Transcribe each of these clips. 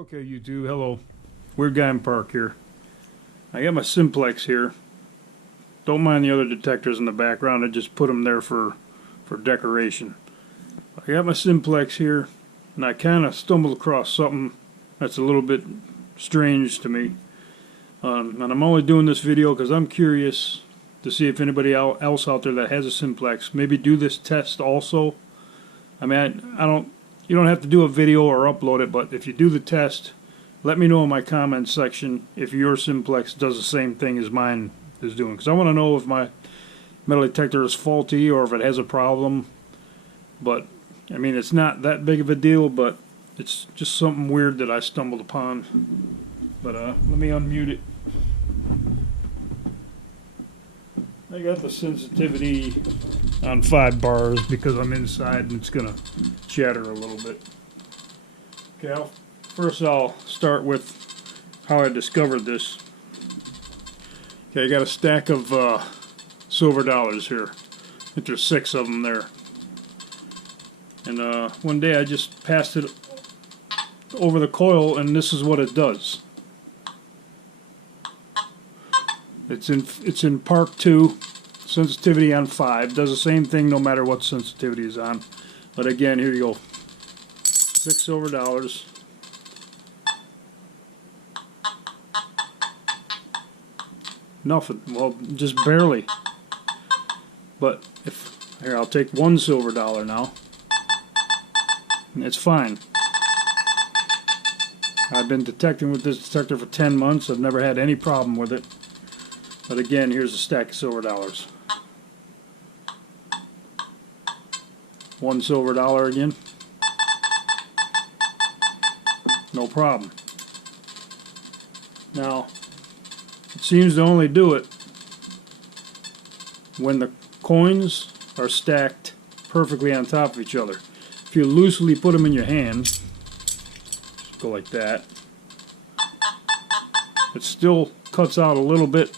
Okay, YouTube, hello. Weird guy in park here. I got my Simplex here. Don't mind the other detectors in the background. I just put them there for decoration. I got my Simplex here, and I kind of stumbled across something that's a little bit strange to me. And I'm only doing this video because I'm curious to see if anybody else out there that has a Simplex maybe do this test also. I mean, I don't. You don't have to do a video or upload it, but if you do the test, let me know in my comments section if your Simplex does the same thing as mine is doing. Because I want to know if my metal detector is faulty or if it has a problem. But, I mean, it's not that big of a deal, but it's just something weird that I stumbled upon. But let me unmute it. I got the sensitivity on 5 bars because I'm inside and it's going to chatter a little bit. Okay, first I'll start with how I discovered this. Okay, I got a stack of silver dollars here. I think there's 6 of them there. And one day I just passed it over the coil and this is what it does. It's in Park 2, sensitivity on 5. Does the same thing no matter what sensitivity is on. But again, here you go. 6 silver dollars. Nothing. Well, just barely. But here, I'll take 1 silver dollar now. And it's fine. I've been detecting with this detector for 10 months. I've never had any problem with it. But again, here's a stack of silver dollars. 1 silver dollar again. No problem. Now, it seems to only do it when the coins are stacked perfectly on top of each other. If you loosely put them in your hand, just go like that, it still cuts out a little bit,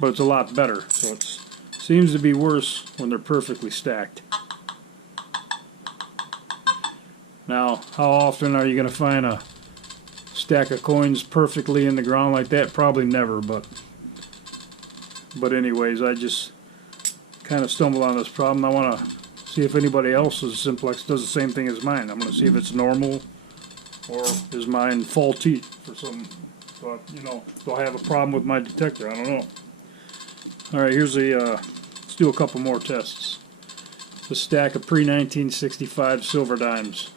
but it's a lot better. So it seems to be worse when they're perfectly stacked. Now, how often are you going to find a stack of coins perfectly in the ground like that? Probably never, but anyways, I just kind of stumbled on this problem. I want to see if anybody else's Simplex does the same thing as mine. I'm going to see if it's normal or is mine faulty for some, but, you know, do I have a problem with my detector? I don't know. Alright, here's let's do a couple more tests. A stack of pre-1965 silver dimes.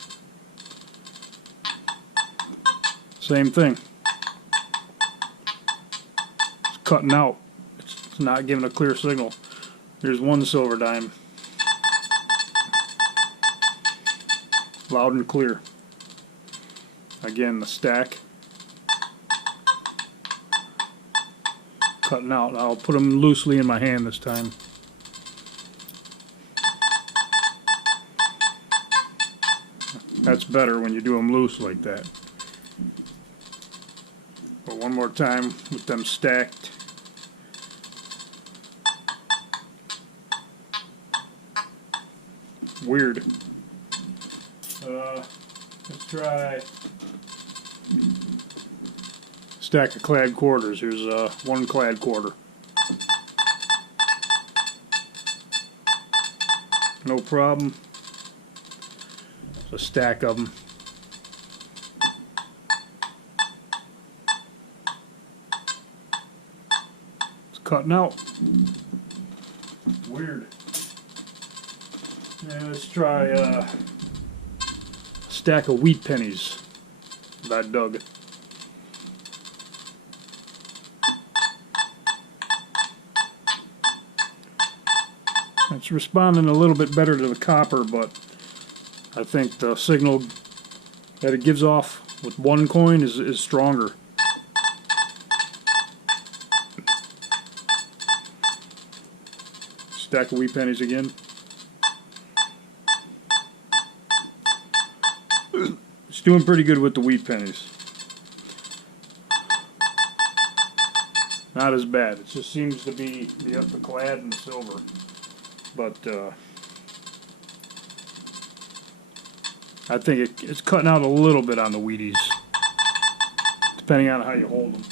Same thing. It's cutting out. It's not giving a clear signal. Here's 1 silver dime. Loud and clear. Again, the stack. Cutting out. I'll put them loosely in my hand this time. That's better when you do them loose like that. But one more time with them stacked. Weird. Let's try stack of clad quarters. Here's 1 clad quarter. No problem. It's a stack of them. It's cutting out. Weird. Yeah, let's try a stack of wheat pennies that I dug. It's responding a little bit better to the copper, but I think the signal that it gives off with 1 coin is stronger. Stack of wheat pennies again. It's doing pretty good with the wheat pennies. Not as bad. It just seems to be the clad and the silver. But I think it's cutting out a little bit on the Wheaties, depending on how you hold them.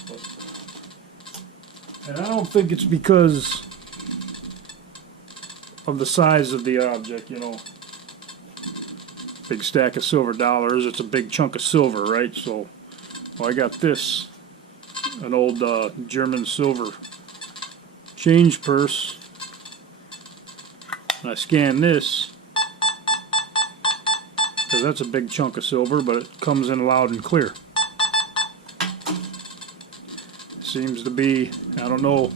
And I don't think it's because of the size of the object, you know. Big stack of silver dollars, it's a big chunk of silver, right? So, well, I got this, an old German silver change purse, and I scan this, because that's a big chunk of silver, but it comes in loud and clear. Seems to be, I don't know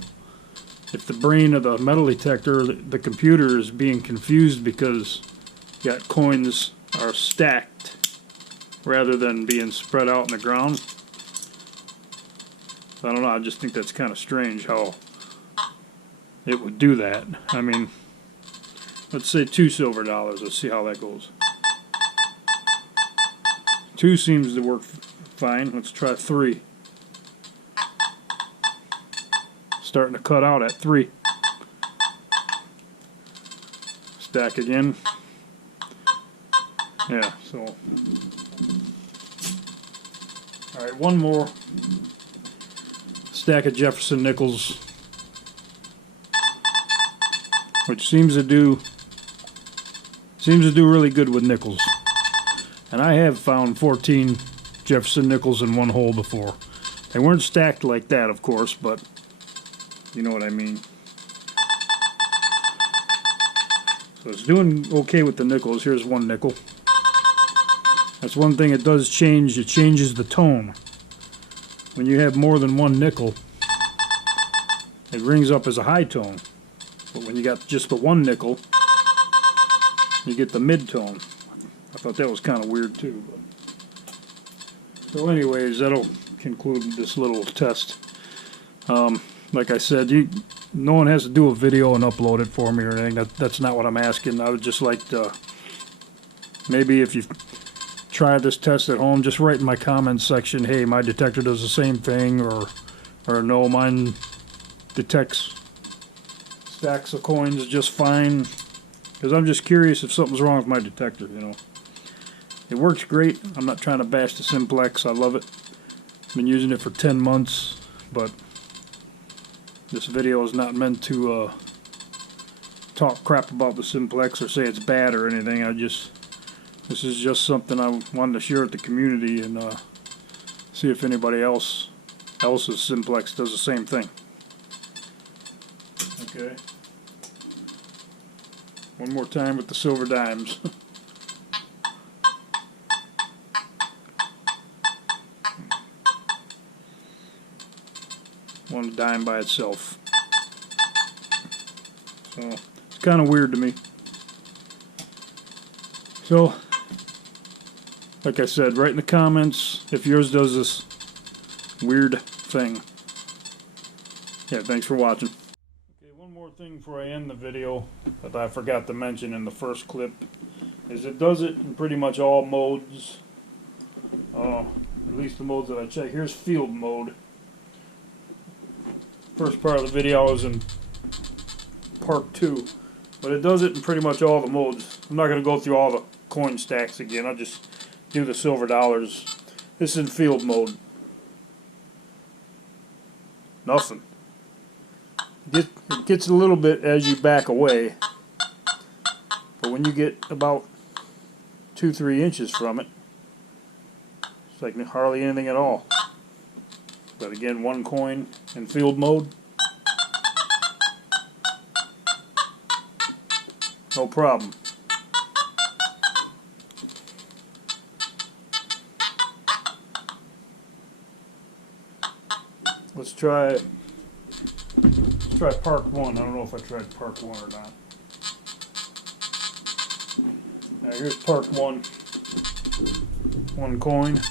if the brain of the metal detector, the computer is being confused because you got coins are stacked rather than being spread out in the ground. I don't know, I just think that's kind of strange how it would do that. I mean, let's say 2 silver dollars, let's see how that goes. 2 seems to work fine, let's try 3. Starting to cut out at 3. Stack again. Yeah, so. Alright, one more stack of Jefferson nickels, which seems to do really good with nickels. And I have found 14 Jefferson nickels in one hole before. They weren't stacked like that, of course, but you know what I mean. So it's doing okay with the nickels. Here's one nickel. That's one thing it does change. It changes the tone. When you have more than one nickel, it rings up as a high tone. But when you got just the one nickel, you get the mid tone. I thought that was kind of weird too. But. So anyways, that'll conclude this little test. Like I said, no one has to do a video and upload it for me or anything. That's not what I'm asking. I would just like to, maybe if you try this test at home, just write in my comments section, hey, my detector does the same thing, or no, mine detects stacks of coins just fine. Because I'm just curious if something's wrong with my detector, you know. It works great. I'm not trying to bash the Simplex. I love it. I've been using it for 10 months, but this video is not meant to talk crap about the Simplex or say it's bad or anything. This is just something I wanted to share with the community and see if anybody else's Simplex does the same thing. Okay. One more time with the silver dimes. One dime by itself. So it's kind of weird to me. So, like I said, write in the comments if yours does this weird thing. Yeah, thanks for watching. Okay, one more thing before I end the video that I forgot to mention in the first clip is it does it in pretty much all modes. At least the modes that I check. Here's field mode. First part of the video I was in part 2, but it does it in pretty much all the modes. I'm not going to go through all the coin stacks again. I'll just do the silver dollars. This is in field mode. Nothing. It gets a little bit as you back away, but when you get about 2-3 inches from it, it's like hardly anything at all. But again, one coin in field mode, no problem. Let's try Park 1. I don't know if I tried Park 1 or not. Now here's Park 1. One coin.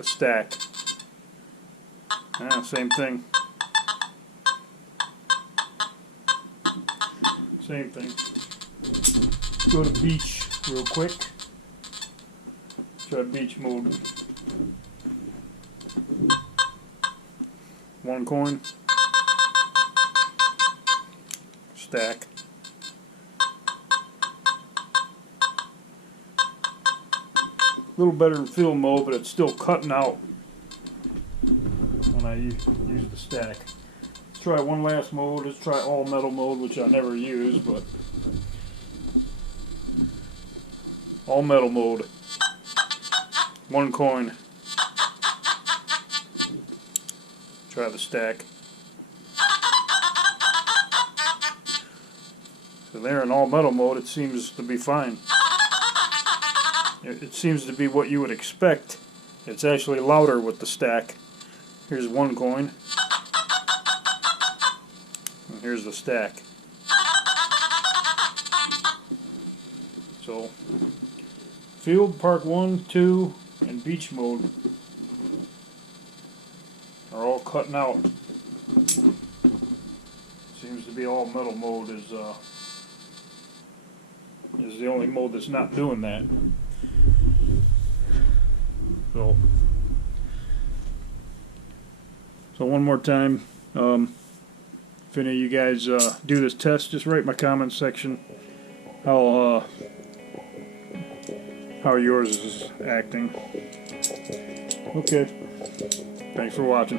A stack. Yeah, same thing. Same thing. Go to beach real quick. Try beach mode. One coin. Stack. little better in field mode, but it's still cutting out when I use the stack. Let's try one last mode. Let's try all metal mode, which I never use, but all metal mode. One coin. Try the stack. So there in all metal mode, it seems to be fine. It seems to be what you would expect. It's actually louder with the stack. Here's one coin. And here's the stack. So, field, park 1, 2, and beach mode are all cutting out. Seems to be all metal mode is the only mode that's not doing that. So one more time, if any of you guys do this test, just write in my comments section how yours is acting. Okay, thanks for watching.